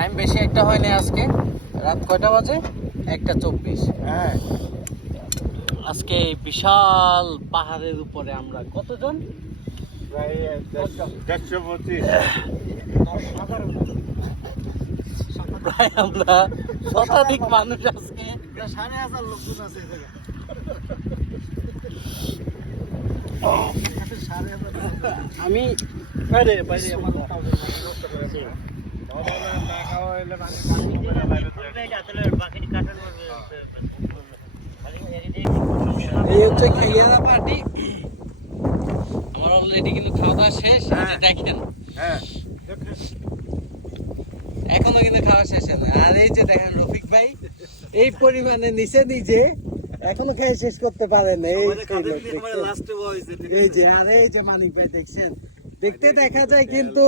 Time বেশি একটা হয়নি আজকে, রাত কয়টা বাজে? 1:24। হ্যাঁ আজকে এই বিশাল পাহাড়ের উপরে আমরা কতজন? প্রায় 125। প্রায় আমরা শতাধিক মানুষ আজকে। 5,500 লোকজন আছে এই জায়গায়। আমি বাইরে আমার না খাওয়া হইলে এই হচ্ছে খাইয়ারা পার্টি। আমার অলরেডি কিন্তু খাওয়া দাওয়া শেষ। এই যে দেখেন, হ্যাঁ এখনো কিন্তু খাওয়া শেষ হয় না। আর এই যে দেখেন রফিক ভাই এই পরিমাণে নিচে নিজে এখনো খেয়ে শেষ করতে পারে না। এই যে আর এই যে মানিক ভাই দেখছেন, দেখতে দেখা যায় কিন্তু